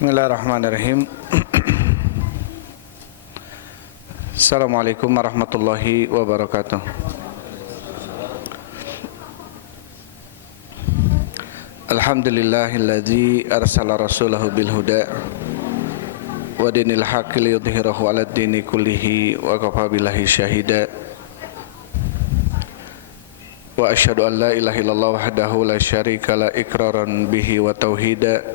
Bismillahirrahmanirrahim. Assalamualaikum warahmatullahi wabarakatuh. Alhamdulillahilladzi arsala rasulahu bil huda wa dinil haqqi liyudhhirahu 'alad dini kullihi wa kafa billahi syahida. Wa asyhadu an la ilaha illallah wahdahu la syarika la iqraran bihi wa tauhida.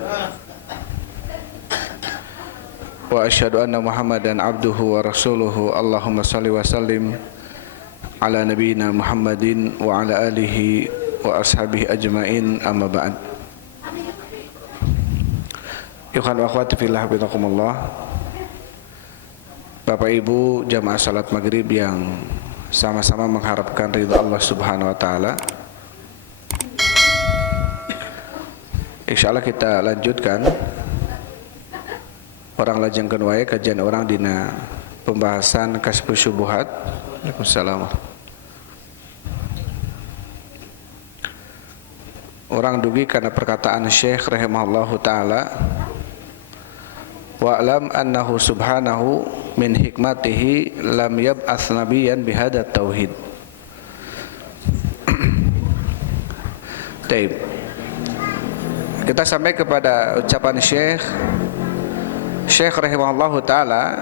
Wa asyhadu anna Muhammadan abduhu wa rasuluhu. Allahumma salli wa sallim ala nabiyyina Muhammadin wa ala alihi wa ashabihi ajmain, amma ba'd. Ikhwan wa akhwati fillah, hafizakumullah. Bapak Ibu jamaah salat maghrib yang sama-sama mengharapkan ridha Allah Subhanahu wa taala. Insyaallah kita lanjutkan orang lajengkeun wae kajian orang dina pembahasan Kasfus Syubuhat. Waalaikumsalam. Orang dugi karena perkataan Syekh rahimahullahu taala, wa'lam annahu subhanahu min hikmatihi lam yab'ats nabiyyan bihadza tauhid. Taib. Kita sampai kepada ucapan Syekh rahimahullahu taala,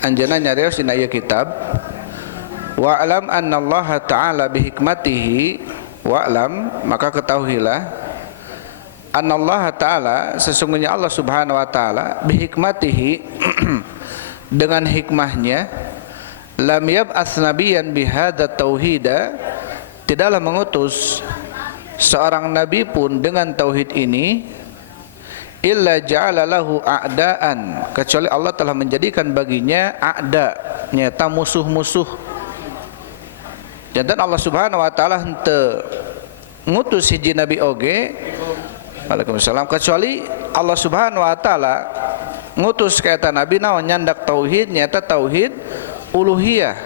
anjeunna nyarios dina ieu kitab, wa'lam annallaha ta'ala bihikmatihi, wa'lam maka ketahuilah, annallaha ta'ala sesungguhnya Allah Subhanahu wa taala bihikmatihi dengan hikmahnya, lam yab'ats nabiyyan bihadza tauhida, tidaklah mengutus seorang nabi pun dengan tauhid ini, illa ja'ala lahu a'daan, kecuali Allah telah menjadikan baginya a'da, nyata musuh-musuh. Jantan Allah Subhanahu wa taala henteu ngutus hiji nabi oge, waalaikumsalam, kecuali Allah Subhanahu wa taala ngutus ka eta nabi naon, nyandak tauhid, nyata tauhid uluhiyah.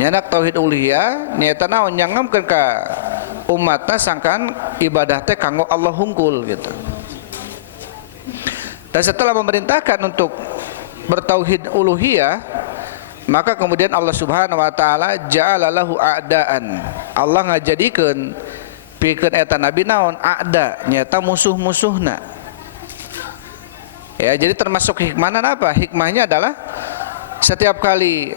Nyandak tauhid uluhiyah nyata naon, nyangamkeun ka umatna sangkan ibadah teh kanggo Allah hungkul gitu. Dan setelah memerintahkan untuk bertauhid uluhiyah, maka kemudian Allah Subhanahu wa taala ja'ala lahu a'daan. Allah ngajadikeun pikeun eta nabi naon, a'da, nyata musuh-musuhna. Ya, jadi termasuk hikmahna apa? Hikmahnya adalah setiap kali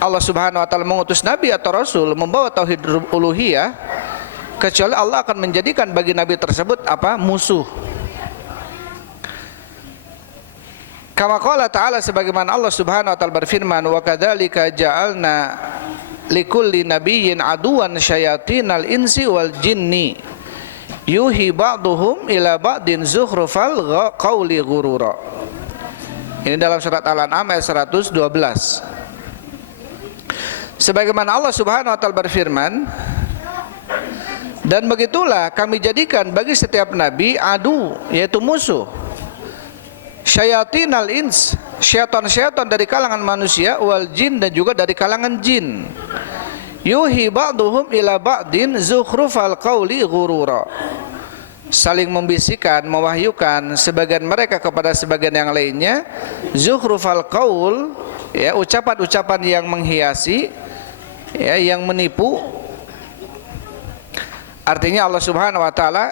Allah Subhanahu wa taala mengutus nabi atau rasul membawa tauhid uluhiyah, kecuali Allah akan menjadikan bagi nabi tersebut apa? Musuh. Kama qala ta'ala, sebagaimana Allah Subhanahu wa taala berfirman, wa kadzalika ja'alna likulli nabiyyin aduwan syayatinal insi wal jinni yuhi ba'duhum ila ba'din zukhrufal qawli ghurura. Ini dalam surat Al-An'am ayat 112. Sebagaimana Allah Subhanahu wa taala berfirman, dan begitulah kami jadikan bagi setiap nabi adu, yaitu musuh, syayatinal ins, syaitan-syaitan dari kalangan manusia, wal jin, dan juga dari kalangan jin, yuhi ba'duhum ila ba'din zukhrufal qawli ghurura, saling membisikkan, mewahyukan sebagian mereka kepada sebagian yang lainnya, zukhrufal qaul, ya, ucapan-ucapan yang menghiasi, ya, yang menipu. Artinya Allah Subhanahu wa taala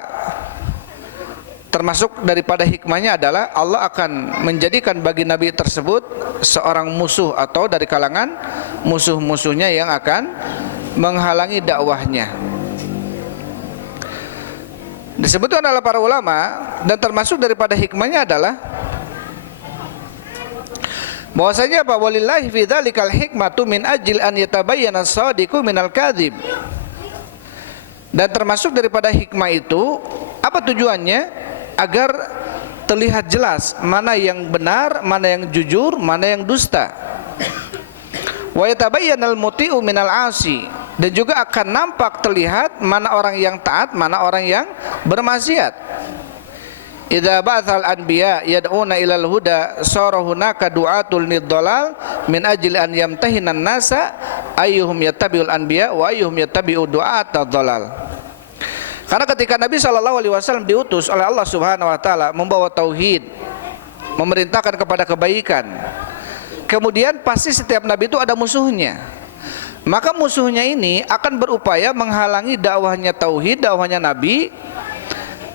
termasuk daripada hikmahnya adalah Allah akan menjadikan bagi nabi tersebut seorang musuh atau dari kalangan musuh-musuhnya yang akan menghalangi dakwahnya. Disebutkan oleh para ulama, dan termasuk daripada hikmahnya adalah bahwasanya apa? Walillahi fi dzalikal hikmatu min ajil an yatabayyana as-shadiqu minal kadzib. Dan termasuk daripada hikmah itu, apa tujuannya? Agar terlihat jelas mana yang benar, mana yang jujur, mana yang dusta. Wa yatabayyanal muti'u minal 'asi, dan juga akan nampak terlihat mana orang yang taat, mana orang yang bermaksiat. Idza ba'atsal anbiya yad'una ilal huda sara hunaka du'atul nidhalal min ajli an yamtahinan nasa ayyuhum yattabi'ul anbiya wa ayyuhum yattabi'u du'atad dhalal. Karena ketika Nabi SAW diutus oleh Allah Subhanahu wa taala membawa tauhid, memerintahkan kepada kebaikan, kemudian pasti setiap nabi itu ada musuhnya. Maka musuhnya ini akan berupaya menghalangi dakwahnya tauhid, dakwahnya nabi,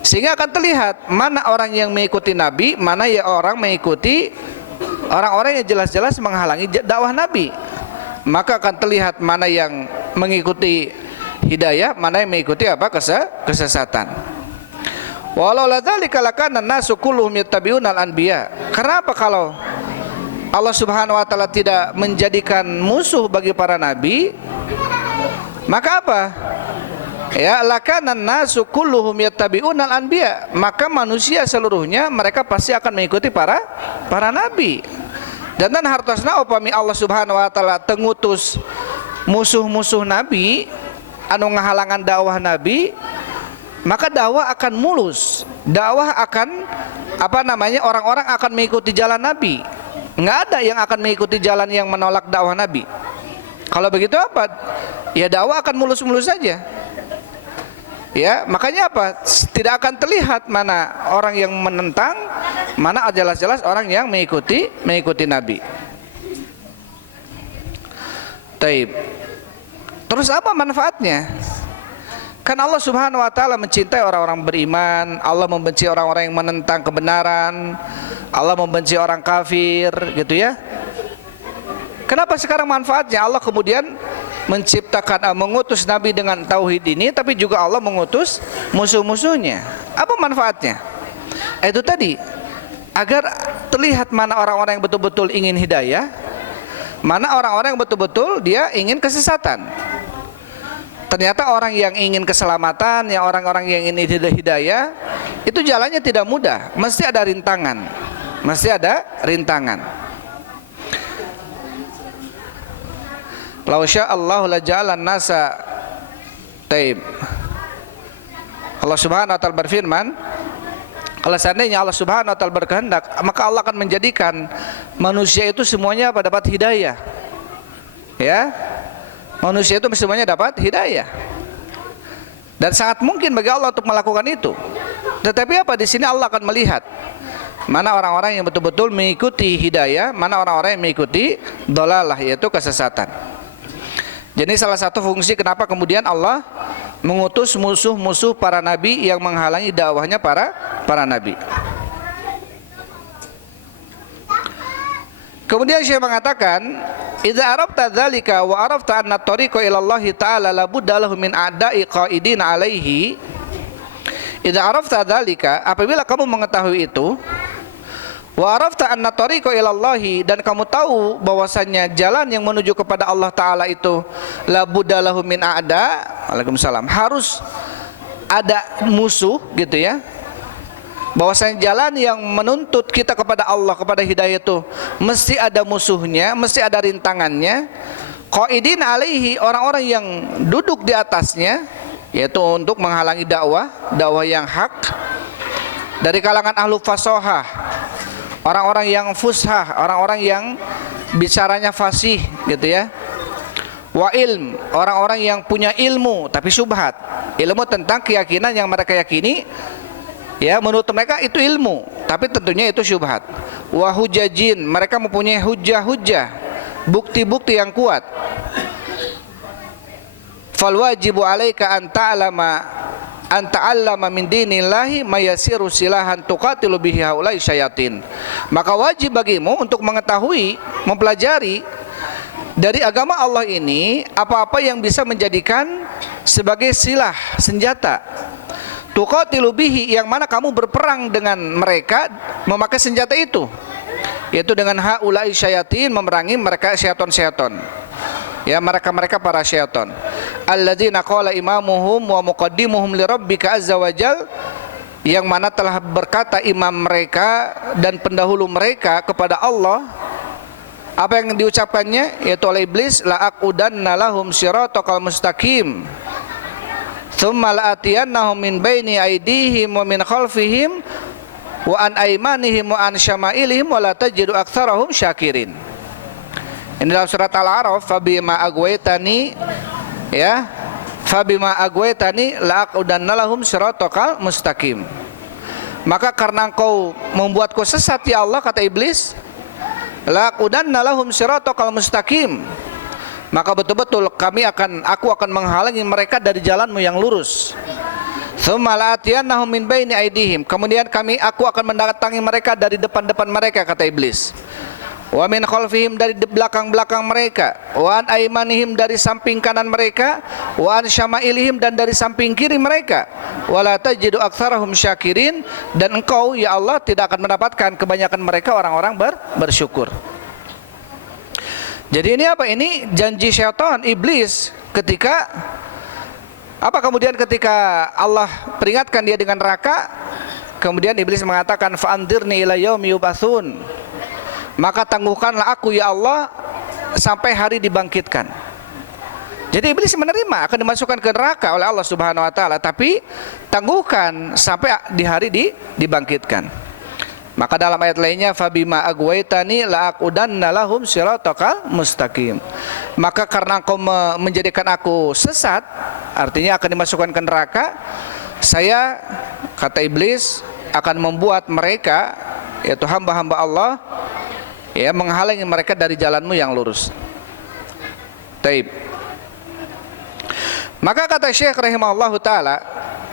sehingga akan terlihat mana orang yang mengikuti nabi, mana ya orang mengikuti orang-orang yang jelas-jelas menghalangi dakwah nabi. Maka akan terlihat mana yang mengikuti hidayah, mana yang mengikuti apa? Kesesatan. Walau ladzalika lakana an-nasu kulluhum yattabi'unal anbiya. Kenapa kalau Allah Subhanahu wa taala tidak menjadikan musuh bagi para nabi? Maka apa? Ya, lakana an-nasu kulluhum yattabi'unal anbiya. Maka manusia seluruhnya mereka pasti akan mengikuti para nabi. Dan hartosna upami Allah Subhanahu wa taala tengutus musuh-musuh nabi anu ngahalangan dakwah nabi, maka dakwah akan mulus. Dakwah akan orang-orang akan mengikuti jalan nabi. Nggak ada yang akan mengikuti jalan yang menolak dakwah nabi. Kalau begitu apa? Ya dakwah akan mulus-mulus saja. Ya, makanya apa? Tidak akan terlihat mana orang yang menentang, mana jelas-jelas orang yang mengikuti nabi. Taib. Terus apa manfaatnya? Kan Allah Subhanahu wa taala mencintai orang-orang beriman, Allah membenci orang-orang yang menentang kebenaran, Allah membenci orang kafir, gitu ya. Kenapa sekarang manfaatnya? Allah kemudian menciptakan, mengutus nabi dengan tauhid ini, tapi juga Allah mengutus musuh-musuhnya. Apa manfaatnya? Itu tadi, agar terlihat mana orang-orang yang betul-betul ingin hidayah, mana orang-orang yang betul-betul dia ingin kesesatan. Ternyata orang yang ingin keselamatan, yang orang-orang yang ingin hidayah, itu jalannya tidak mudah, mesti ada rintangan. Mesti ada rintangan. Lau sya'allahu la ja'alan nasa taib. Allah Subhanahu wa taala berfirman, kalau seandainya Allah Subhanahu wa taala berkehendak, maka Allah akan menjadikan manusia itu semuanya dapat hidayah. Ya. Manusia itu semuanya dapat hidayah. Dan sangat mungkin bagi Allah untuk melakukan itu. Tetapi apa? Di sini Allah akan melihat mana orang-orang yang betul-betul mengikuti hidayah, mana orang-orang yang mengikuti dhalalah, yaitu kesesatan. Jadi salah satu fungsi kenapa kemudian Allah mengutus musuh-musuh para nabi yang menghalangi dakwahnya para nabi. Kemudian Syekh mengatakan, idza arafta dzalika wa arafta anna tariqa ila Allah taala la budda lahu min a'da'i qaidin alaihi. Idza arafta dzalika, apabila kamu mengetahui itu, wa arafta anna tariqa ila Allah, dan kamu tahu bahwasannya jalan yang menuju kepada Allah taala itu la budda lahu min a'da, Waalaikumsalam, harus ada musuh, gitu ya. Bahwasanya jalan yang menuntut kita kepada Allah, kepada hidayah itu mesti ada musuhnya, mesti ada rintangannya. Qaidin alaihi, orang-orang yang duduk di atasnya, yaitu untuk menghalangi dakwah yang hak, dari kalangan ahlu fasahah, orang-orang yang fushah, orang-orang yang bicaranya fasih, gitu ya. Wa ilm, orang-orang yang punya ilmu tapi syubhat, ilmu tentang keyakinan yang mereka yakini, ya, menurut mereka itu ilmu, tapi tentunya itu syubhat. Wa hujajin, mereka mempunyai hujah-hujah, bukti-bukti yang kuat. Fal wajibu alaika an ta'allama min dinillahi ma yasiru silahan tuqatilu bihi haula'i syayatin. Maka wajib bagimu untuk mengetahui, mempelajari dari agama Allah ini apa-apa yang bisa menjadikan sebagai silah, senjata. Tuqatilu bihi, yang mana kamu berperang dengan mereka memakai senjata itu, yaitu dengan haula'i syayatin, memerangi mereka syaitan-syaitan. Ya, mereka para syaitan. Alladzina qala imamuhum wa muqaddimuhum li rabbika azza wajal, yang mana telah berkata imam mereka dan pendahulu mereka kepada Allah. Apa yang diucapkannya? Yaitu oleh iblis, la aqudanna lahum siratal mustaqim. Tsumma la'atiyannahum min baini aydihim wa min khalfihim wa an aymanihim wa an syama'ilihim wa la tajidu aktsarahum syakirin. Ini dalam surat Al-A'raf, fa bima agwaitani, ya, Fabima agwaitani la'aqudanna lahum siratal mustaqim. Maka karena engkau membuatku sesat ya Allah, kata iblis, la'aqudanna lahum siratal mustaqim, maka betul-betul aku akan menghalangi mereka dari jalanmu yang lurus. Tsumma la'atiyannahum min baini aydihim, kemudian aku akan mendatangi mereka dari depan-depan mereka, kata iblis. Wa min khalfihim, dari belakang-belakang mereka. Wa an aymanihim, dari samping kanan mereka. Wa an syama'ilihim, dan dari samping kiri mereka. Wa la tajidu aktsarahum syakirin, dan engkau ya Allah tidak akan mendapatkan kebanyakan mereka orang-orang bersyukur. Jadi ini apa? Ini janji syaitan, iblis, ketika kemudian ketika Allah peringatkan dia dengan neraka, kemudian iblis mengatakan fa'andirni ila yaumi yub'atsun, maka tangguhkanlah aku ya Allah sampai hari dibangkitkan. Jadi iblis menerima akan dimasukkan ke neraka oleh Allah Subhanahu wa taala, tapi tangguhkan sampai di hari dibangkitkan. Maka dalam ayat lainnya fabima agwaitani la'aqudanna lahum siratal mustaqim. Maka karena engkau menjadikan aku sesat, artinya akan dimasukkan ke neraka, saya, kata iblis, akan membuat mereka, yaitu hamba-hamba Allah, ya, menghalangi mereka dari jalanmu yang lurus. Taib. Maka kata Syekh rahimahullahu taala,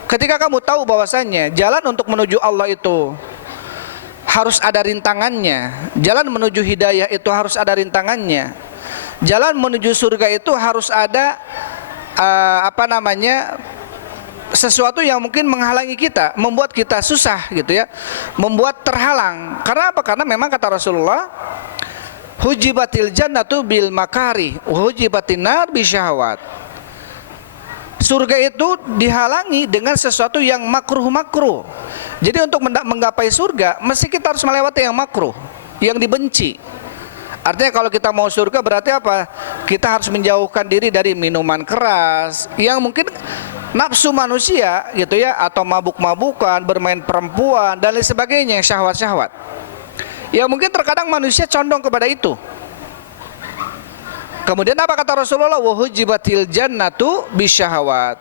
ketika kamu tahu bahwasannya jalan untuk menuju Allah itu harus ada rintangannya, jalan menuju hidayah itu harus ada rintangannya, jalan menuju surga itu harus ada sesuatu yang mungkin menghalangi kita, membuat kita susah gitu ya, membuat terhalang. Karena apa? Karena memang kata Rasulullah, hujibatil jannatu bil makari, hujibatin nar bisyahwat. Surga itu dihalangi dengan sesuatu yang makruh-makruh. Jadi untuk menggapai surga, mesti kita harus melewati yang makruh, yang dibenci. Artinya kalau kita mau surga berarti apa? Kita harus menjauhkan diri dari minuman keras, yang mungkin nafsu manusia gitu ya, atau mabuk-mabukan, bermain perempuan dan lain sebagainya, syahwat-syahwat. Ya mungkin terkadang manusia condong kepada itu. Kemudian apa kata Rasulullah? Wa hujibatil jannatu bisyahawat,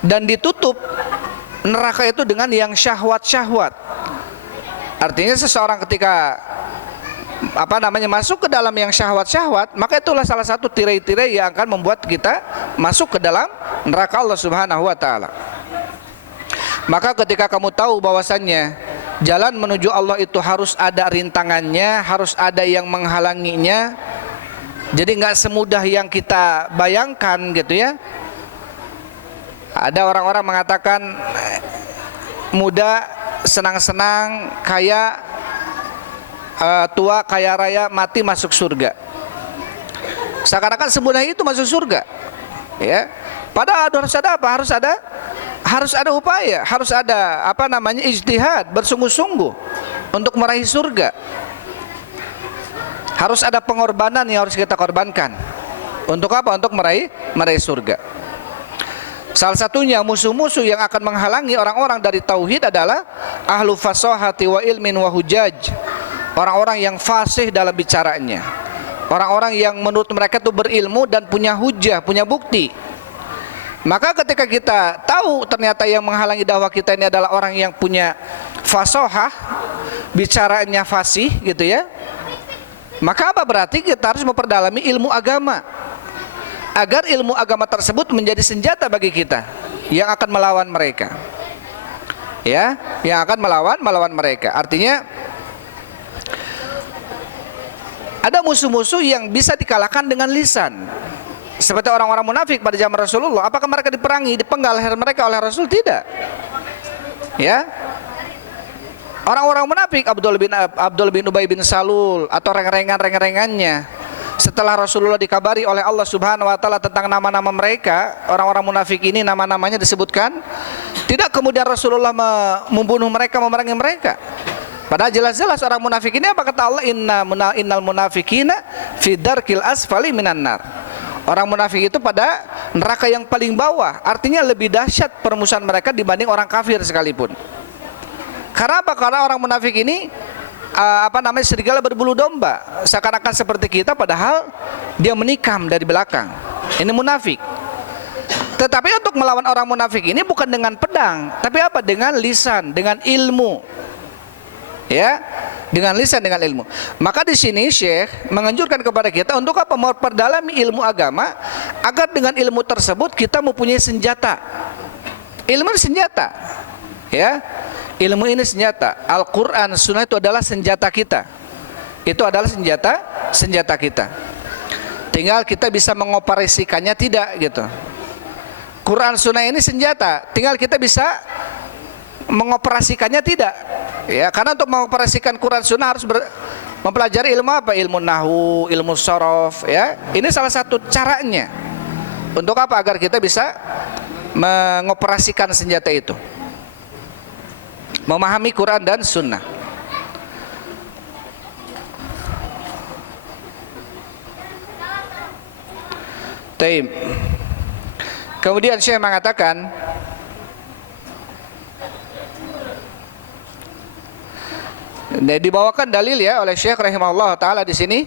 dan ditutup neraka itu dengan yang syahwat-syahwat. Artinya seseorang ketika masuk ke dalam yang syahwat-syahwat, maka itulah salah satu tirai-tirai yang akan membuat kita masuk ke dalam neraka Allah Subhanahu wa taala. Maka ketika kamu tahu bahwasannya jalan menuju Allah itu harus ada rintangannya, harus ada yang menghalanginya, jadi nggak semudah yang kita bayangkan gitu ya. Ada orang-orang mengatakan muda senang-senang, kaya tua kaya raya, mati masuk surga. Seakan-akan semudah itu masuk surga, ya. Padahal harus ada apa? Harus ada upaya, harus ada ijtihad, bersungguh-sungguh untuk meraih surga. Harus ada pengorbanan yang harus kita korbankan. Untuk apa? Untuk meraih surga. Salah satunya musuh-musuh yang akan menghalangi orang-orang dari tauhid adalah ahlu fasahati wa ilmin wa hujaj. Orang-orang yang fasih dalam bicaranya, orang-orang yang menurut mereka itu berilmu dan punya hujah, punya bukti. Maka ketika kita tahu ternyata yang menghalangi dakwah kita ini adalah orang yang punya fasahah, bicaranya fasih gitu ya, maka apa? Berarti kita harus memperdalami ilmu agama, agar ilmu agama tersebut menjadi senjata bagi kita yang akan melawan mereka, ya, yang akan melawan mereka. Artinya ada musuh-musuh yang bisa dikalahkan dengan lisan. Seperti orang-orang munafik pada zaman Rasulullah, apakah mereka diperangi, dipenggal leher mereka oleh Rasul? Tidak. Ya. Orang-orang munafik, Abdul bin Ubay bin Salul atau reng-rengannya, setelah Rasulullah dikabari oleh Allah Subhanahu wa taala tentang nama-nama mereka, orang-orang munafik ini nama-namanya disebutkan, tidak kemudian Rasulullah membunuh mereka, memerangi mereka. Padahal jelas-jelas orang munafik ini, apa kata Allah? Innal munafikina fi darkil asfali minan nar. Orang munafik itu pada neraka yang paling bawah. Artinya lebih dahsyat permusuhan mereka dibanding orang kafir sekalipun. Karena apa? Karena orang munafik ini serigala berbulu domba, seakan-akan seperti kita, padahal dia menikam dari belakang. Ini munafik. Tetapi untuk melawan orang munafik ini bukan dengan pedang, tapi apa? Dengan lisan, dengan ilmu. Ya, dengan lisan, dengan ilmu. Maka di sini Syekh menganjurkan kepada kita untuk apa? Memperdalami ilmu agama agar dengan ilmu tersebut kita mempunyai senjata. Ilmu ini senjata. Ya. Ilmu ini senjata. Al-Qur'an, Sunnah itu adalah senjata kita. Itu adalah senjata kita. Tinggal kita bisa mengoperasikannya tidak gitu. Quran Sunnah ini senjata, tinggal kita bisa mengoperasikannya tidak. Ya, karena untuk mengoperasikan Quran Sunnah harus mempelajari ilmu apa? Ilmu nahwu, ilmu shorof, ya. Ini salah satu caranya. Untuk apa? Agar kita bisa mengoperasikan senjata itu. Memahami Quran dan Sunnah. Taib. Kemudian Syekh mengatakan, dibawakan dalil ya oleh Syekh rahimahullah taala di sini,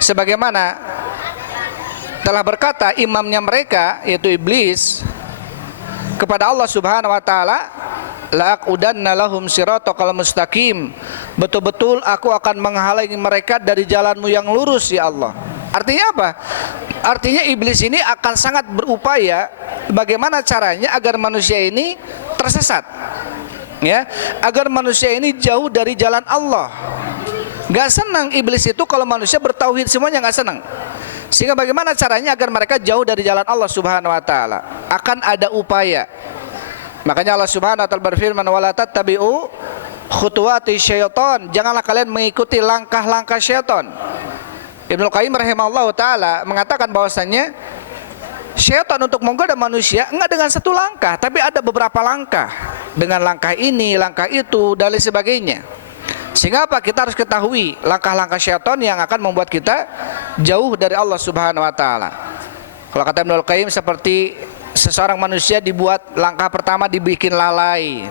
sebagaimana telah berkata imamnya mereka yaitu iblis kepada Allah Subhanahu wa taala, la'aqudanna lahum siratal mustaqim, betul-betul aku akan menghalangi mereka dari jalanmu yang lurus ya Allah. Artinya apa? Artinya iblis ini akan sangat berupaya bagaimana caranya agar manusia ini tersesat, ya, agar manusia ini jauh dari jalan Allah. Gak senang iblis itu kalau manusia bertauhid semuanya, gak senang. Sehingga bagaimana caranya agar mereka jauh dari jalan Allah Subhanahu wa taala? Akan ada upaya. Makanya Allah Subhanahu wa taala berfirman, wala tattabi'u khutuwati syaitan, janganlah kalian mengikuti langkah-langkah syaitan. Ibnu Qayyim rahimahullah ta'ala mengatakan bahwasannya syaitan untuk menggoda manusia enggak dengan satu langkah, tapi ada beberapa langkah. Dengan langkah ini, langkah itu, dan lain sebagainya. Sehingga apa? Kita harus ketahui langkah-langkah syaitan yang akan membuat kita jauh dari Allah Subhanahu wa ta'ala. Kalau kata Ibnu Qayyim, seperti seseorang manusia dibuat langkah pertama dibikin lalai,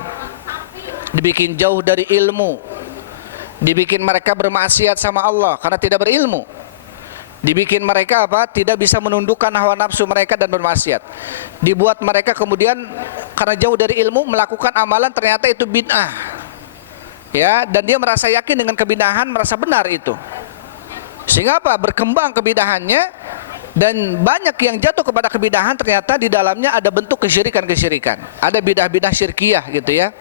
dibikin jauh dari ilmu, dibikin mereka bermaksiat sama Allah karena tidak berilmu, dibikin mereka apa? Tidak bisa menundukkan hawa nafsu mereka dan bermaksiat. Dibuat mereka kemudian karena jauh dari ilmu melakukan amalan ternyata itu bid'ah. Ya, dan dia merasa yakin dengan kebid'ahan, merasa benar itu. Sehingga apa? Berkembang kebid'ahannya, dan banyak yang jatuh kepada kebid'ahan ternyata di dalamnya ada bentuk kesyirikan-kesyirikan. Ada bid'ah-bid'ah syirkiyah gitu ya,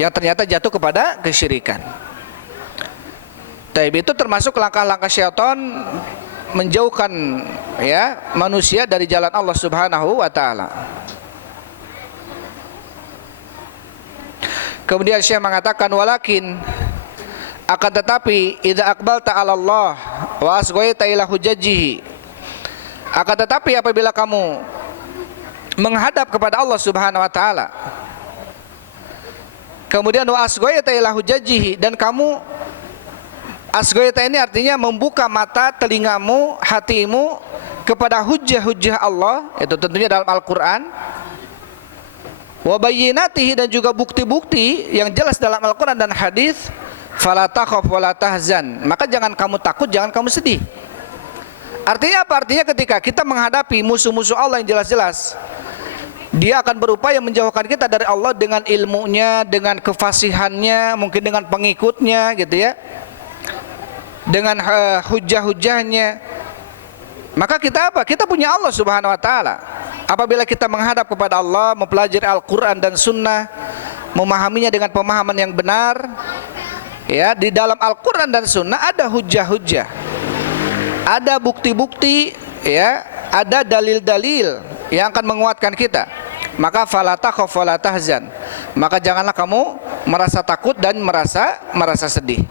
yang ternyata jatuh kepada kesyirikan. Taib, itu termasuk langkah-langkah syaitan menjauhkan ya manusia dari jalan Allah Subhanahu wa taala. Kemudian Syekh mengatakan, walakin, akan tetapi, idza aqbalta 'ala Allah wa asghaita ila hujajjihi, akan tetapi apabila kamu menghadap kepada Allah Subhanahu wa taala, kemudian wa asghaita ila hujajjihi, dan kamu, asghaita ini artinya membuka mata, telingamu, hatimu kepada hujjah-hujjah Allah, itu tentunya dalam Al-Qur'an, wa bayyinatihi, dan juga bukti-bukti yang jelas dalam Al-Qur'an dan hadis, fala takhaf wa la tahzan, maka jangan kamu takut, jangan kamu sedih. Artinya apa? Artinya ketika kita menghadapi musuh-musuh Allah yang jelas-jelas, dia akan berupaya menjauhkan kita dari Allah dengan ilmunya, dengan kefasihannya, mungkin dengan pengikutnya gitu ya, dengan hujah-hujahnya. Maka kita apa? Kita punya Allah Subhanahu wa taala. Apabila kita menghadap kepada Allah, mempelajari Al-Qur'an dan Sunnah, memahaminya dengan pemahaman yang benar, ya, di dalam Al-Qur'an dan Sunnah ada hujah-hujah, ada bukti-bukti, ya, ada dalil-dalil yang akan menguatkan kita. Maka fala takhaf wa la tahzan, maka janganlah kamu merasa takut dan merasa sedih.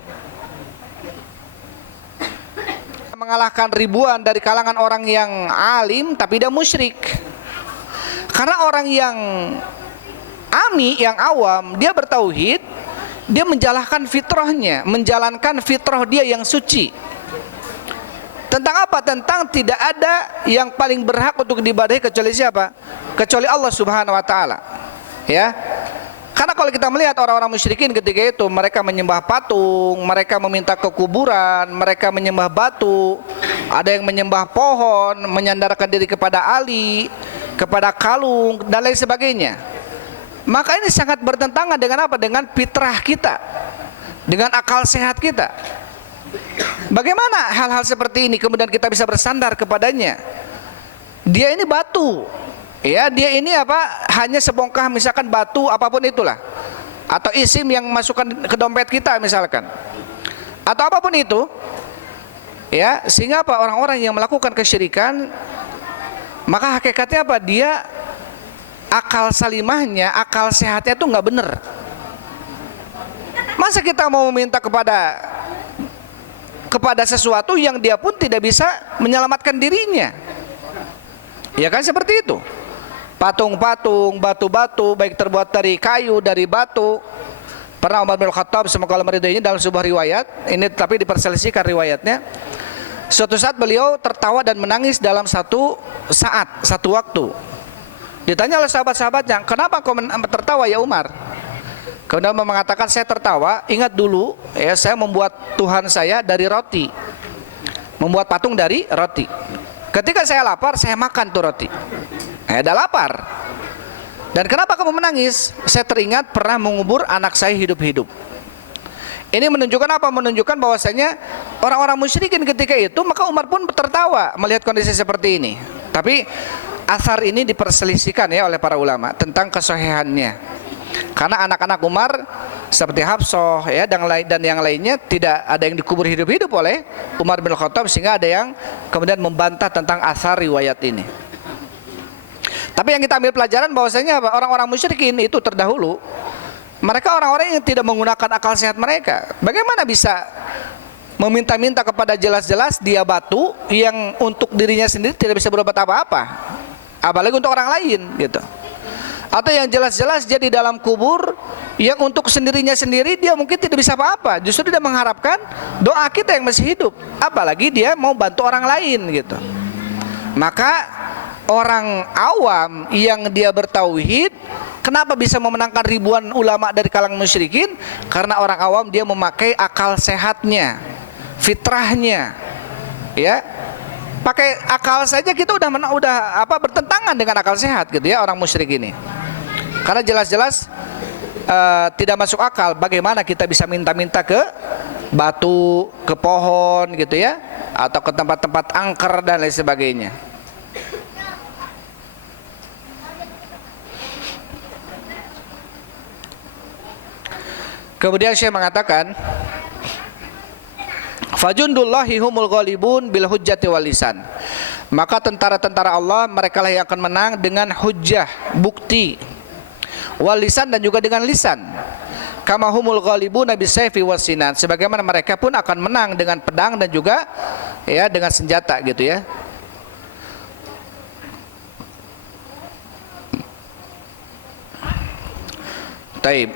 Mengalahkan ribuan dari kalangan orang yang alim tapi dia musyrik. Karena orang yang ami, yang awam, dia bertauhid, dia menjalankan fitrahnya, menjalankan fitrah dia yang suci. Tentang apa? Tentang tidak ada yang paling berhak untuk diibadahi kecuali siapa? Kecuali Allah Subhanahu wa taala. Ya. Karena kalau kita melihat orang-orang musyrikin ketika itu, mereka menyembah patung, mereka meminta ke kuburan, mereka menyembah batu, ada yang menyembah pohon, menyandarkan diri kepada Ali, kepada kalung dan lain sebagainya. Maka ini sangat bertentangan dengan apa? Dengan fitrah kita, dengan akal sehat kita. Bagaimana hal-hal seperti ini kemudian kita bisa bersandar kepadanya? Dia ini batu, ya, dia ini apa? Hanya sebongkah misalkan batu apapun itulah, atau isim yang masukkan ke dompet kita misalkan, atau apapun itu, ya, sehingga apa? Orang-orang yang melakukan kesyirikan, maka hakikatnya apa? Dia akal salimahnya, akal sehatnya itu nggak benar. Masa kita mau meminta kepada sesuatu yang dia pun tidak bisa menyelamatkan dirinya? Ya kan seperti itu. Patung-patung, batu-batu, baik terbuat dari kayu, dari batu. Pernah Umar bin Khattab, semoga Allah meridhoinya, dalam sebuah riwayat, ini tapi diperselisihkan riwayatnya. Suatu saat beliau tertawa dan menangis dalam satu saat, satu waktu. Ditanya oleh sahabat-sahabatnya, kenapa kau tertawa ya Umar? Kemudian mengatakan, saya tertawa, ingat dulu ya, saya membuat Tuhan saya dari roti, membuat patung dari roti. Ketika saya lapar, saya makan tuh roti. Ada lapar. Dan kenapa kamu menangis? Saya teringat pernah mengubur anak saya hidup-hidup. Ini menunjukkan apa? Menunjukkan bahwasanya orang-orang musyrikin ketika itu, maka Umar pun tertawa melihat kondisi seperti ini. Tapi asar ini diperselisihkan ya oleh para ulama tentang kesahihannya. Karena anak-anak Umar seperti Hafsah ya dan yang lainnya tidak ada yang dikubur hidup-hidup oleh Umar bin Khattab, sehingga ada yang kemudian membantah tentang asar riwayat ini. Tapi yang kita ambil pelajaran bahwasanya orang-orang musyrikin itu terdahulu, mereka orang-orang yang tidak menggunakan akal sehat mereka. Bagaimana bisa meminta-minta kepada jelas-jelas dia batu yang untuk dirinya sendiri tidak bisa berbuat apa-apa, apalagi untuk orang lain gitu. Atau yang jelas-jelas dia di dalam kubur yang untuk sendirinya sendiri dia mungkin tidak bisa apa-apa, justru dia mengharapkan doa kita yang masih hidup, apalagi dia mau bantu orang lain gitu. Maka orang awam yang dia bertauhid, kenapa bisa memenangkan ribuan ulama dari kalangan musyrikin? Karena orang awam dia memakai akal sehatnya, fitrahnya, ya. Pakai akal saja kita udah bertentangan dengan akal sehat gitu ya orang musyrik ini. Karena jelas-jelas tidak masuk akal bagaimana kita bisa minta-minta ke batu, ke pohon gitu ya, atau ke tempat-tempat angker dan lain sebagainya. Kemudian Syekh mengatakan, fajundullahi humul ghalibun bil hujjati wal lisan. Maka tentara-tentara Allah mereka lah yang akan menang dengan hujjah, bukti, wal lisan, dan juga dengan lisan. Kama humul ghalibuna bisayfi wasinan, sebagaimana mereka pun akan menang dengan pedang dan juga ya dengan senjata gitu ya. Taib.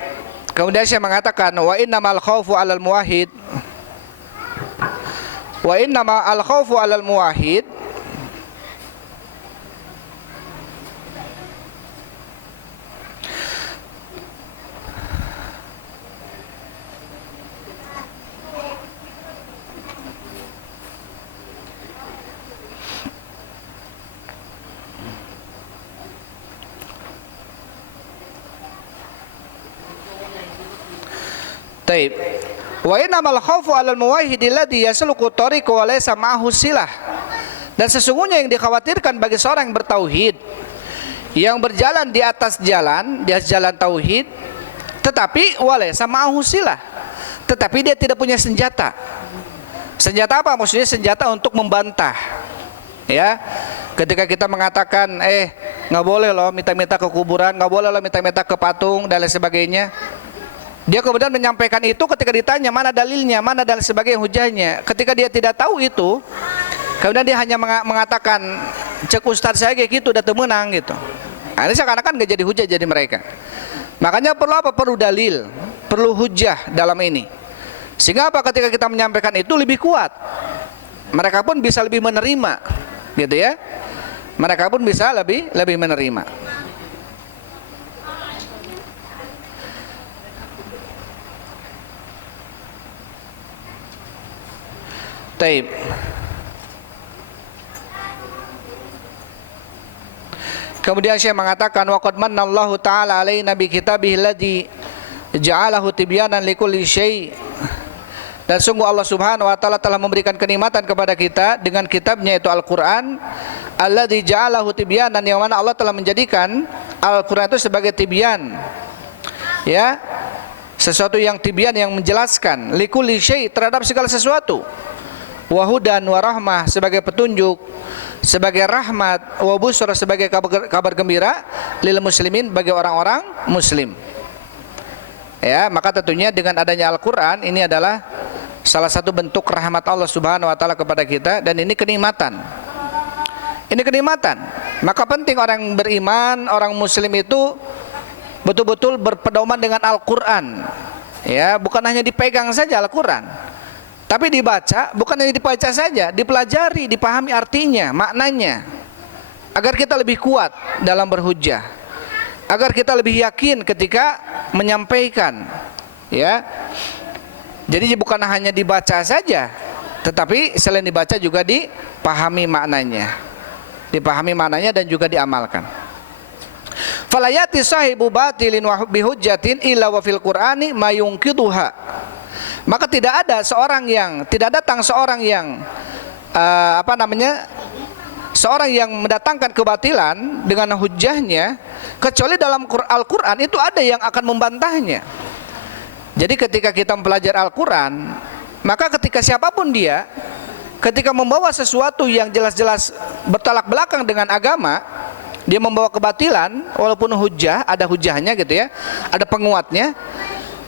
Kemudian saya mengatakan wa innamal khaufu 'alal muwahhid wa innama al khaufu 'alal muwahhid Taib. Wa innamal khaufu 'alal muwahhid alladhi yasluku tariqa wa laysa ma'ahu silah. Dan sesungguhnya yang dikhawatirkan bagi seorang yang bertauhid, yang berjalan di atas jalan tauhid, tetapi wa laysa ma'ahu silah, tetapi dia tidak punya senjata. Senjata apa? Maksudnya senjata untuk membantah. Ya. Ketika kita mengatakan nggak boleh loh minta-minta ke kuburan, nggak boleh loh minta-minta ke patung dan lain sebagainya. Dia kemudian menyampaikan itu ketika ditanya mana dalilnya, mana dan sebagainya hujahnya. Ketika dia tidak tahu itu, kemudian dia hanya mengatakan cek ustaz saya kayak gitu udah temenang gitu. Nah, ini seakan-akan nggak jadi hujah jadi mereka. Makanya perlu apa? Perlu dalil, perlu hujah dalam ini. Sehingga apa? Ketika kita menyampaikan itu lebih kuat, mereka pun bisa lebih menerima, gitu ya. Mereka pun bisa lebih menerima. Taib. Kemudian Syekh mengatakan wa qad manallahu ta'ala alaina bi kitabihi alladzi ja'alahu tibyanan likulli syai'. Dan sungguh Allah Subhanahu wa taala telah memberikan kenikmatan kepada kita dengan kitabnya yaitu Al-Qur'an, alladzi ja'alahu tibyanan, yang mana Allah telah menjadikan Al-Qur'an itu sebagai tibyan. Ya, sesuatu yang tibyan, yang menjelaskan, likulli syai', terhadap segala sesuatu. Wa hudan wa rahmah, sebagai petunjuk, sebagai rahmat, wa busra, sebagai kabar gembira, lil muslimin, bagi orang-orang muslim. Ya, maka tentunya dengan adanya Al-Qur'an ini adalah salah satu bentuk rahmat Allah Subhanahu wa taala kepada kita, dan ini kenikmatan. Ini kenikmatan. Maka penting orang beriman, orang muslim itu betul-betul berpedoman dengan Al-Qur'an. Ya, bukan hanya dipegang saja Al-Qur'an, tapi dibaca, bukan hanya dibaca saja, dipelajari, dipahami artinya, maknanya, agar kita lebih kuat dalam berhujjah, agar kita lebih yakin ketika menyampaikan. Ya, jadi bukan hanya dibaca saja, tetapi selain dibaca juga dipahami maknanya, dan juga diamalkan. Falayati sahibu batilin wa bihujjatin illa wa fil qur'ani ma yunqiduha. Maka tidak datang seorang yang seorang yang mendatangkan kebatilan dengan hujjahnya, kecuali dalam Al-Qur'an itu ada yang akan membantahnya. Jadi ketika kita mempelajari Al-Qur'an, maka ketika siapapun dia, ketika membawa sesuatu yang jelas-jelas bertolak belakang dengan agama, dia membawa kebatilan, walaupun hujjah, ada hujjahnya gitu ya, ada penguatnya,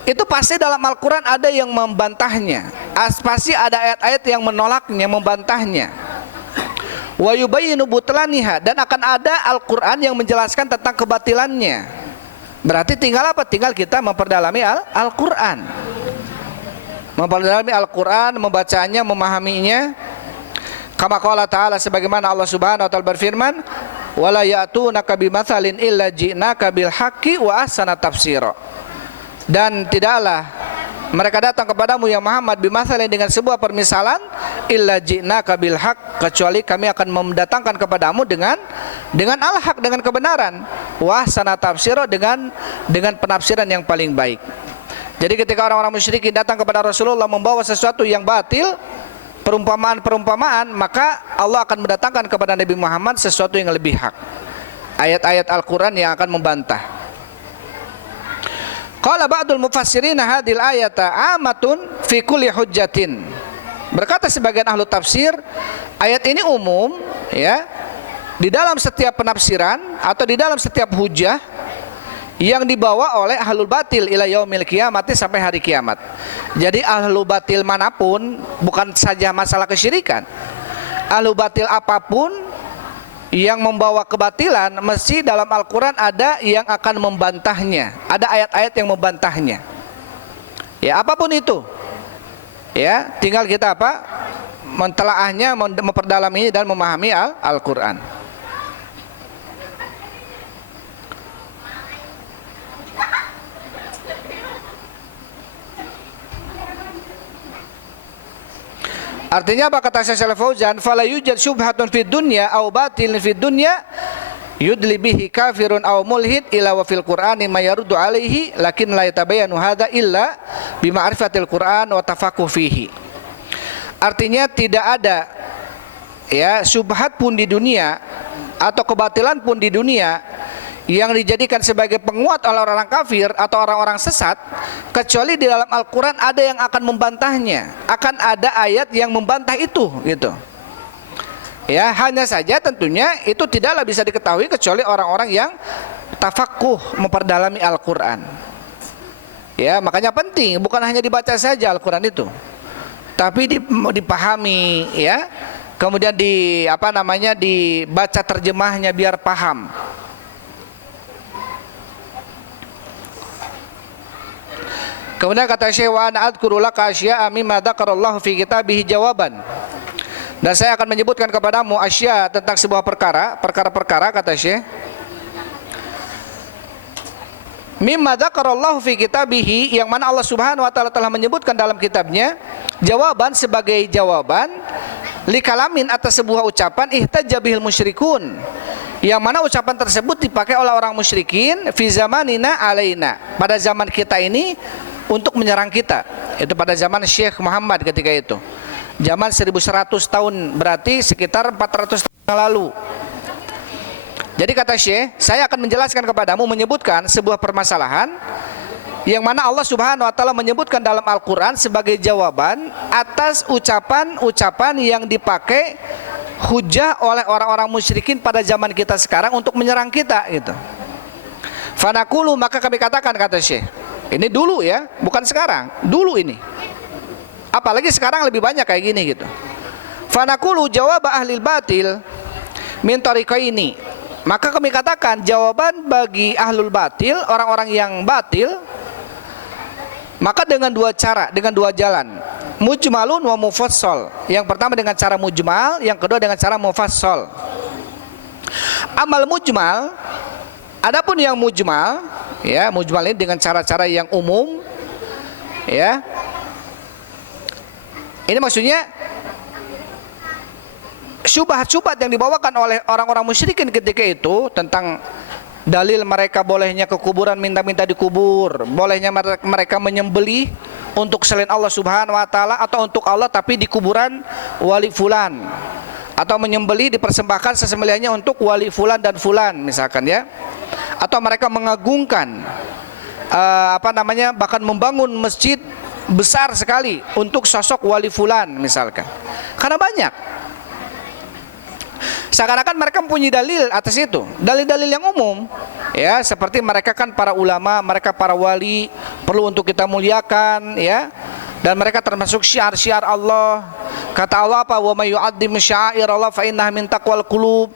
itu pasti dalam Al-Qur'an ada yang membantahnya, pasti ada ayat-ayat yang menolaknya, membantahnya. Wa yubayyinu butlaniha, dan akan ada Al-Qur'an yang menjelaskan tentang kebatilannya. Berarti tinggal apa? Tinggal kita memperdalami Al-Qur'an. Memperdalami Al-Qur'an, membacanya, memahaminya. Kama qala ta'ala, sebagaimana Allah Subhanahu wa taala berfirman, wala ya'tunaka bimatsalin illa ji'naka bil haqqi wa ahsana tafsira. Dan tidaklah mereka datang kepadamu ya Muhammad bimatsalin, dengan sebuah permisalan, illa ji'naka bil haqq, kecuali kami akan mendatangkan kepadamu dengan al-haq, dengan kebenaran, wa ahsana tafsira, dengan penafsiran yang paling baik. Jadi ketika orang-orang musyrikin datang kepada Rasulullah membawa sesuatu yang batil, perumpamaan-perumpamaan, maka Allah akan mendatangkan kepada Nabi Muhammad sesuatu yang lebih hak, ayat-ayat Al-Qur'an yang akan membantah. Qala ba'dul mufassirin hadhil ayata amatun fi kulli hujjatin. Berkata sebagian ahlu tafsir, ayat ini umum ya, di dalam setiap penafsiran atau di dalam setiap hujjah yang dibawa oleh ahlul batil ila yaumil qiyamati, sampai hari kiamat. Jadi ahlul batil manapun, bukan saja masalah kesyirikan, ahlul batil apapun yang membawa kebatilan, mesti dalam Al-Qur'an ada yang akan membantahnya, ada ayat-ayat yang membantahnya. Ya, apapun itu. Ya, tinggal kita mentelaahnya, memperdalaminya dan memahami Al-Qur'an. Artinya apa kata Syekh Shalih Fauzan? Fala yujad syubhatun fid dunya aw batilun fid dunya yudli bihi kafirun aw mulhid ila wa fil qur'ani ma yaruddu alaihi lakin la yatabayyanu hadza illa bima'rifatil qur'an wa tafaqquh fihi. Artinya tidak ada ya syubhat pun di dunia atau kebatilan pun di dunia yang dijadikan sebagai penguat oleh orang-orang kafir atau orang-orang sesat, kecuali di dalam Al-Qur'an ada yang akan membantahnya, akan ada ayat yang membantah itu gitu. Ya, hanya saja tentunya itu tidaklah bisa diketahui kecuali orang-orang yang tafaqquh, memperdalami Al-Qur'an. Ya, makanya penting bukan hanya dibaca saja Al-Qur'an itu, tapi dipahami ya. Kemudian dibaca terjemahnya biar paham. Kemudian kata Syekh, wa ana adzkuru laka asya'a mimma dzakarallahu fi kitabihi jawaban. Dan saya akan menyebutkan kepadamu asya, tentang sebuah perkara-perkara kata Syekh, mimma dzakarallahu fi kitabihi, yang mana Allah Subhanahu wa taala telah menyebutkan dalam kitabnya, jawaban sebagai jawaban li kalamin, atas sebuah ucapan ihtajja bihil musyrikun, yang mana ucapan tersebut dipakai oleh orang musyrikin fi zamanina alaina, pada zaman kita ini untuk menyerang kita. Itu pada zaman Syekh Muhammad ketika itu, zaman 1100 tahun, berarti sekitar 400 tahun yang lalu. Jadi kata Syekh, saya akan menjelaskan kepadamu, menyebutkan sebuah permasalahan yang mana Allah Subhanahu wa taala menyebutkan dalam Al-Qur'an sebagai jawaban atas ucapan-ucapan yang dipakai hujah oleh orang-orang musyrikin pada zaman kita sekarang untuk menyerang kita gitu. Fanaqulu, maka kami katakan, kata Syekh. Ini dulu ya, bukan sekarang, dulu ini. Apalagi sekarang lebih banyak kayak gini gitu. Fanaqulu jawab ahlil batil min tariqaini. Maka kami katakan jawaban bagi ahlul batil, orang-orang yang batil, maka dengan dua cara, dengan dua jalan. Mujmalun wa mufassal. Yang pertama dengan cara mujmal, yang kedua dengan cara mufassal. Amal mujmal, adapun yang mujmal, ya, mujmal ini dengan cara-cara yang umum, ya. Ini maksudnya syubhat-syubhat yang dibawakan oleh orang-orang musyrikin ketika itu tentang dalil mereka bolehnya ke kuburan minta-minta dikubur, bolehnya mereka menyembelih untuk selain Allah Subhanahu wa taala atau untuk Allah tapi di kuburan wali fulan, atau menyembelih dipersembahkan sesembelihannya untuk wali fulan dan fulan misalkan ya, atau mereka mengagungkan bahkan membangun masjid besar sekali untuk sosok wali fulan misalkan, karena banyak. Seakan-akan mereka mempunyai dalil atas itu, dalil-dalil yang umum, ya, seperti mereka kan para ulama, mereka para wali, perlu untuk kita muliakan, ya, dan mereka termasuk syiar-syiar Allah. Kata Allah apa? Wa may yu'azzim sya'airallah fa innaha min taqwal qulub.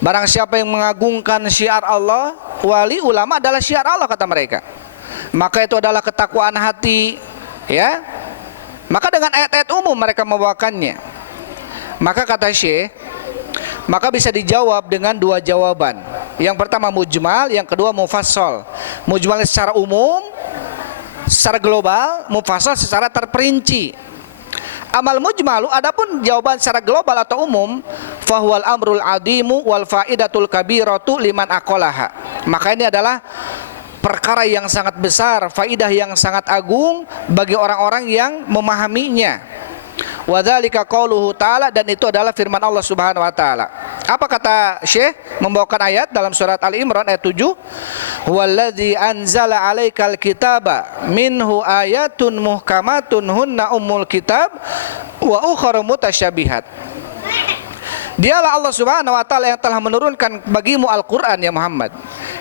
Barang siapa yang mengagungkan syiar Allah, wali, ulama adalah syiar Allah kata mereka, maka itu adalah ketakwaan hati, ya. Maka dengan ayat-ayat umum mereka membawakannya. Maka kata Syekh, maka bisa dijawab dengan dua jawaban. Yang pertama mujmal, yang kedua mufassal. Mujmal secara umum, secara global, mufassal secara terperinci. Amal mujmalu, adapun jawaban secara global atau umum, fahuwal amrul adimu wal faidatul kabiratu liman aqalaha. Maka ini adalah perkara yang sangat besar, faidah yang sangat agung bagi orang-orang yang memahaminya. Wa dzalika qauluhu ta'ala, dan itu adalah firman Allah Subhanahu wa taala. Apa kata Syekh membawakan ayat dalam surat Ali Imran ayat 7? Huwallazi anzala 'alaikal kitaba minhu ayatun muhkamatun hunna ummul kitab wa ukhra mutasyabihat. Dialah Allah Subhanahu wa taala yang telah menurunkan bagimu Al-Qur'an ya Muhammad.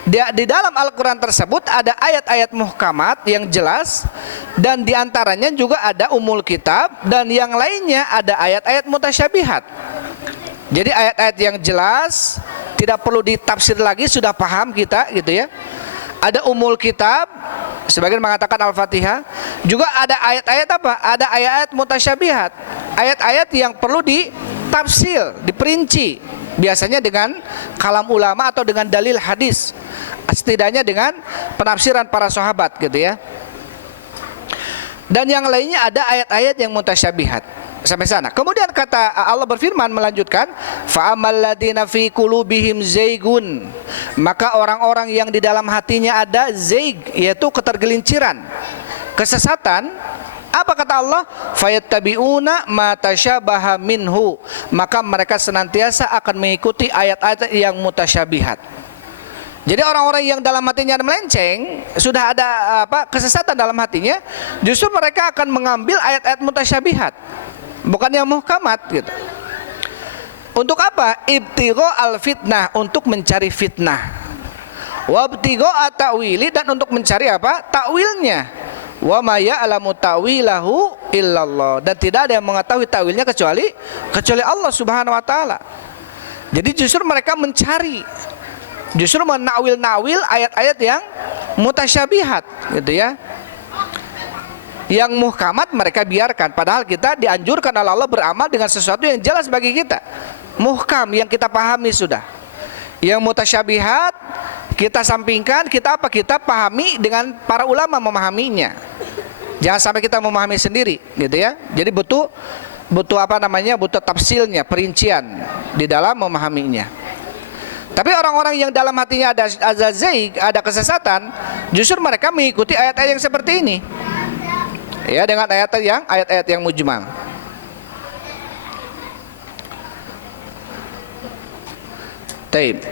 Di dalam Al-Qur'an tersebut ada ayat-ayat muhkamat yang jelas, dan diantaranya juga ada umul kitab, dan yang lainnya ada ayat-ayat mutasyabihat. Jadi ayat-ayat yang jelas tidak perlu ditafsir lagi, sudah paham kita gitu ya. Ada umul kitab, sebagian mengatakan Al-Fatihah. Juga ada ayat-ayat apa? Ada ayat-ayat mutasyabihat, ayat-ayat yang perlu ditafsir, diperinci, biasanya dengan kalam ulama atau dengan dalil hadis, setidaknya dengan penafsiran para sahabat gitu ya. Dan yang lainnya ada ayat-ayat yang mutasyabihat. Sampai sana. Kemudian kata Allah berfirman melanjutkan, fa amal ladina fi qulubihim zaigun, maka orang-orang yang di dalam hatinya ada zaig, yaitu ketergelinciran, kesesatan. Apa kata Allah? Fayattabi'una ma tasyabaha minhu, maka mereka senantiasa akan mengikuti ayat-ayat yang mutasyabihat. Jadi orang-orang yang dalam hatinya melenceng, sudah ada kesesatan dalam hatinya, justru mereka akan mengambil ayat-ayat mutasyabihat, bukan yang muhkamat gitu. Untuk apa? Ibtigho al-fitnah, untuk mencari fitnah. Wabtigho at-ta'wili, dan untuk mencari apa? Ta'wilnya. Wa ma ya'lamu ta'wilahu illallah, dan tidak ada yang mengetahui ta'wilnya kecuali Allah Subhanahu wa taala. Jadi justru mereka mencari, justru menakwil-nakwil ayat-ayat yang mutasyabihat gitu ya. Yang muhkamat mereka biarkan, padahal kita dianjurkan oleh Allah beramal dengan sesuatu yang jelas bagi kita, muhkam, yang kita pahami sudah. Yang mutasyabihat kita sampingkan, kita pahami dengan para ulama memahaminya. Jangan sampai kita memahami sendiri gitu ya. Jadi butuh butuh tafsilnya, perincian di dalam memahaminya. Tapi orang-orang yang dalam hatinya ada zaig, ada kesesatan, justru mereka mengikuti ayat-ayat yang seperti ini. Ya, dengan ayat-ayat yang mujmal. Taib.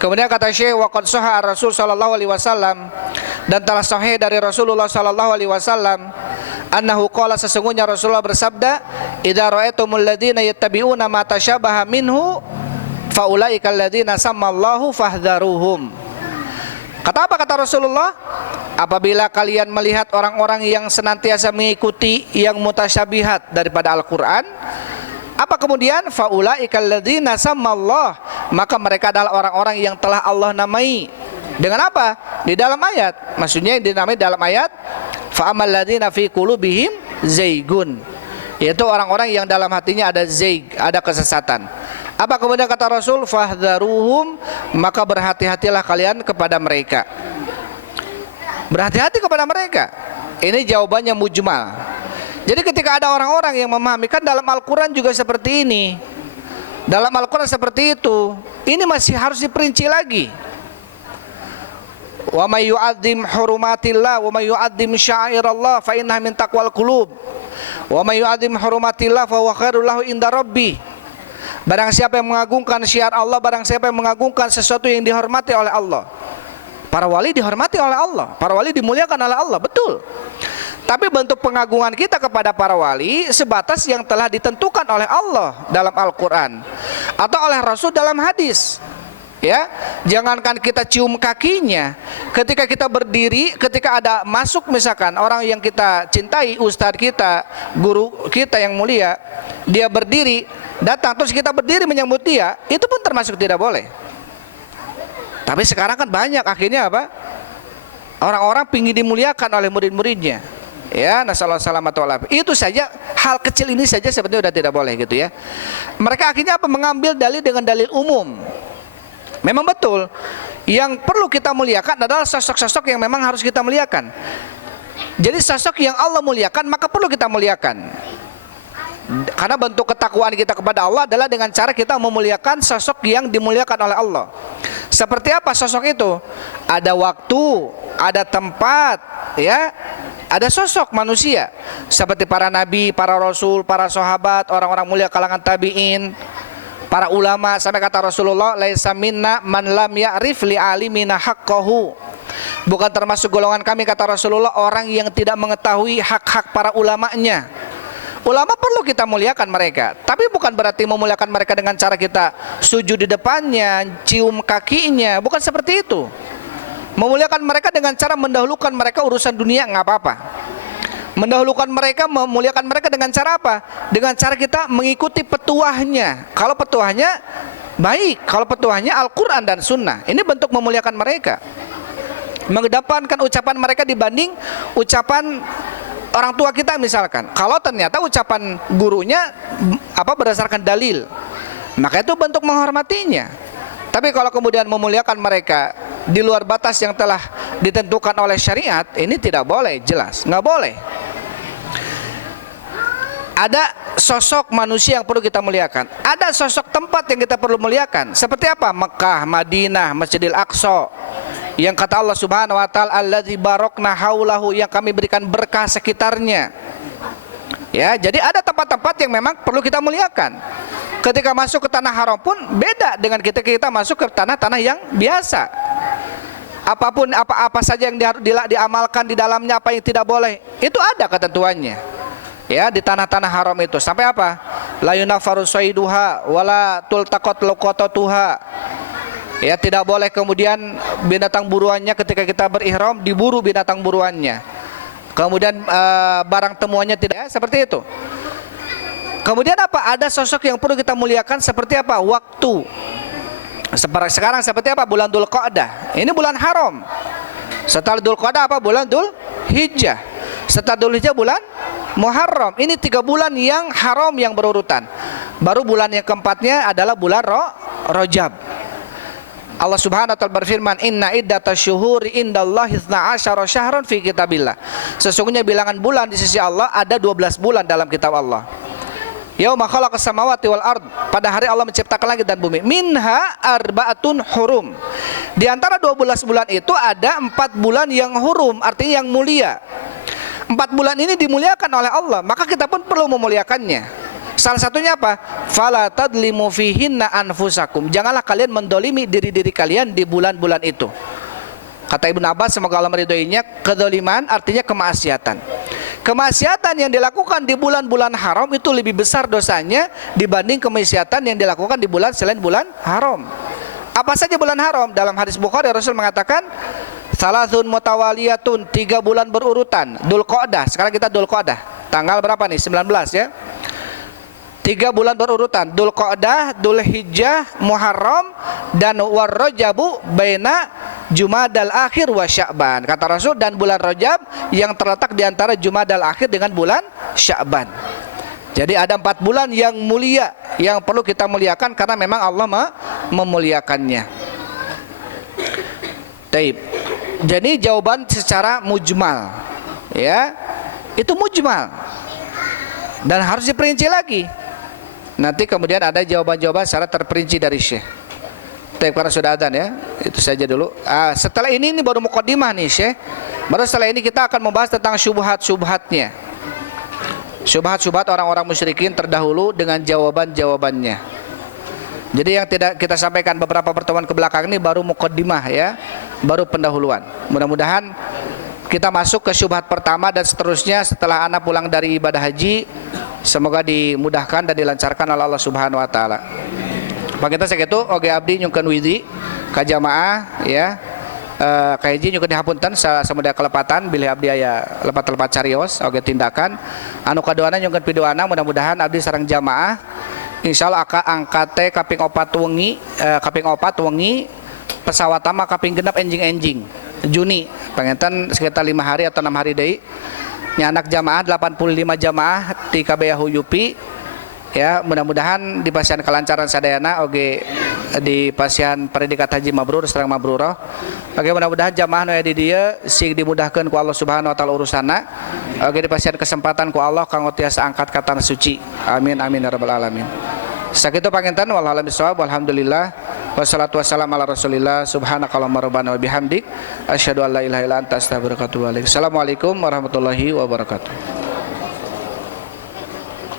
Kemudian kata Syekh, waqad sahha Rasul sallallahu alaihi wasallam, dan telah sahih dari Rasulullah sallallahu alaihi wasallam, annahu qala, sesungguhnya Rasulullah bersabda, idza ra'aitumul ladzina yattabi'una ma tasyabaha minhu faulaika alladzina sammallahu fahdharuhum. Kata apa kata Rasulullah? Apabila kalian melihat orang-orang yang senantiasa mengikuti yang mutasyabihat daripada Al-Qur'an, apa kemudian? Faulaika alladzina sammallah, maka mereka adalah orang-orang yang telah Allah namai. Dengan apa? Di dalam ayat. Maksudnya yang dinamai dalam ayat, fa amal ladzina fi qulubihim zaigun, yaitu orang-orang yang dalam hatinya ada zaig, ada kesesatan. Apa kemudian kata Rasul? Fahdharuhum, maka berhati-hatilah kalian kepada mereka. Berhati-hati kepada mereka. Ini jawabannya mujmal. Jadi ketika ada orang-orang yang memahami, kan dalam Al-Quran juga seperti ini, dalam Al-Quran seperti itu, ini masih harus diperinci lagi. Wa may yu'azzim hurumatillah wa may yu'azzim sya'airallah fa innaha min taqwal qulub wa may yu'azzim hurumatillah fa huwa khairul lahu inda rabbih. Barang siapa yang mengagungkan syiar Allah, barang siapa yang mengagungkan sesuatu yang dihormati oleh Allah. Para wali dihormati oleh Allah, para wali dimuliakan oleh Allah, betul. Tapi bentuk pengagungan kita kepada para wali sebatas yang telah ditentukan oleh Allah dalam Al-Quran atau oleh Rasul dalam hadis. Ya, jangankan kita cium kakinya, ketika kita berdiri, ketika ada masuk misalkan orang yang kita cintai, ustadz kita, guru kita yang mulia, dia berdiri, datang terus kita berdiri menyambut dia, itu pun termasuk tidak boleh. Tapi sekarang kan banyak akhirnya apa? Orang-orang pingin dimuliakan oleh murid-muridnya. Ya, nasallahu salamatu wal afiyah. Itu saja, hal kecil ini saja sebetulnya sudah tidak boleh gitu ya. Mereka akhirnya apa? Mengambil dalil dengan dalil umum. Memang betul, yang perlu kita muliakan adalah sosok-sosok yang memang harus kita muliakan. Jadi sosok yang Allah muliakan, maka perlu kita muliakan. Karena bentuk ketakwaan kita kepada Allah adalah dengan cara kita memuliakan sosok yang dimuliakan oleh Allah. Seperti apa sosok itu? Ada waktu, ada tempat, ya, ada sosok manusia seperti para nabi, para rasul, para sahabat, orang-orang mulia kalangan tabi'in, para ulama. Sampai kata Rasulullah, laisa minna man lam ya'rif li alimina haqqahu. Bukan termasuk golongan kami, kata Rasulullah, orang yang tidak mengetahui hak-hak para ulamanya. Ulama perlu kita muliakan mereka, tapi bukan berarti memuliakan mereka dengan cara kita sujud di depannya, cium kakinya, bukan seperti itu. Memuliakan mereka dengan cara mendahulukan mereka urusan dunia, nggak apa-apa. Mendahulukan mereka, memuliakan mereka dengan cara apa? Dengan cara kita mengikuti petuahnya. Kalau petuahnya baik, kalau petuahnya Al-Quran dan Sunnah, ini bentuk memuliakan mereka. Mengedepankan ucapan mereka dibanding ucapan orang tua kita misalkan. Kalau ternyata ucapan gurunya apa berdasarkan dalil, maka itu bentuk menghormatinya. Tapi kalau kemudian memuliakan mereka di luar batas yang telah ditentukan oleh syariat, ini tidak boleh, jelas nggak boleh. Ada sosok manusia yang perlu kita muliakan, ada sosok tempat yang kita perlu muliakan. Seperti apa? Mekah, Madinah, Masjidil Aqsa, yang kata Allah Subhanahu wa taala, alladzi barokna haulahu, yang kami berikan berkah sekitarnya. Ya, jadi ada tempat-tempat yang memang perlu kita muliakan. Ketika masuk ke tanah haram pun beda dengan kita masuk ke tanah-tanah yang biasa. Apapun apa saja yang diamalkan di dalamnya, apa yang tidak boleh, itu ada ketentuannya. Ya, di tanah-tanah haram itu sampai apa? La yunafaru saiduha wala tultaqat luqatatuha. Ya, tidak boleh kemudian binatang buruannya ketika kita berihram diburu binatang buruannya. Kemudian barang temuannya tidak, ya, seperti itu. Kemudian apa? Ada sosok yang perlu kita muliakan seperti apa? Waktu. Sekarang seperti apa? Bulan Dzulqa'dah. Ini bulan haram. Setelah Dzulqa'dah apa? Bulan Dzulhijjah. Setelah Dzulhijjah bulan Muharram. Ini 3 bulan yang haram yang berurutan. Baru bulan yang keempatnya adalah bulan Rajab. Allah Subhanahu wa taala berfirman, inna iddatasyuhuri indallahi 12 syahran fi kitabillah. Sesungguhnya bilangan bulan di sisi Allah ada 12 bulan dalam kitab Allah. Yauma khalaqas samawati wal ard, pada hari Allah menciptakan langit dan bumi. Minha arbaatun hurum. Di antara 12 bulan itu ada 4 bulan yang hurum, artinya yang mulia. 4 bulan ini dimuliakan oleh Allah, maka kita pun perlu memuliakannya. Salah satunya apa? Fala tadlimu fihinna anfusakum. Janganlah kalian mendolimi diri-diri kalian di bulan-bulan itu. Kata Ibnu Abbas, semoga Allah meridhoinya, kedzaliman artinya kemaksiatan. Kemaksiatan yang dilakukan di bulan-bulan haram itu lebih besar dosanya dibanding kemaksiatan yang dilakukan di bulan selain bulan haram. Apa saja bulan haram? Dalam hadis Bukhari Rasul mengatakan salasun mutawaliyatun, 3 bulan berurutan. Dzulqa'dah, sekarang kita Dzulqa'dah. Tanggal berapa nih? 19 ya. 3 bulan berurutan. Dzulqa'dah, Dzulhijjah, Muharram dan Warrajabu baina Jumadal Akhir wa Sya'ban. Kata Rasul, dan bulan Rajab yang terletak di antara Jumadal Akhir dengan bulan Sya'ban. Jadi ada 4 bulan yang mulia yang perlu kita muliakan karena memang Allah memuliakannya. Taib. Jadi jawaban secara mujmal, ya, itu mujmal dan harus diperinci lagi. Nanti kemudian ada jawaban-jawaban secara terperinci dari Syekh. Tapi karena sudah adzan ya, itu saja dulu. Setelah ini baru muqaddimah nih Syekh. Baru setelah ini kita akan membahas tentang syubhat-syubhatnya. Syubhat-syubhat orang-orang musyrikin terdahulu dengan jawaban-jawabannya. Jadi yang tidak kita sampaikan beberapa pertemuan ke belakang ini baru muqaddimah ya, baru pendahuluan. Mudah-mudahan kita masuk ke syubhat pertama dan seterusnya setelah anak pulang dari ibadah haji, semoga dimudahkan dan dilancarkan oleh Allah Subhanahu wa taala. Pakita sakitu oge abdi nyungkeun widi ka jamaah ya. Ka hiji nyungkeun dihapunten samudaya kelepatan bilih abdi aya lepat-lepat carios oge tindakan. Anu kaduana nyungkeun pidoana mudah-mudahan abdi sareng jamaah insyaallah angkat teh kaping 4 wengi pesawat mah kaping 6 enjing-enjing Juni panginten sekitar 5 hari atau 6 hari deui nya anak jamaah 85 jamaah ti KBH Yupi ya, mudah-mudahan di pasien kelancaran sadayana oge di pasien predikat haji mabrur sareng mabruroh. Oge mudah-mudahan jamaah nu aya di dieu sing dimudahkeun ku Allah Subhanahu wa taala urusanna. Oge di pasien kesempatan ku Allah kanggo tiasa angkat ka tanah suci. Amin amin ya rabbal alamin. Sakitu panginten wallahu a'lam bishawab. Alhamdulillah wassalatu wassalamu ala Rasulillah. Subhanakallahumma rabbana wa bihamdik asyhadu an la ilaha illa anta astaghfiruka wa atubu ilaik. Assalamualaikum warahmatullahi wabarakatuh.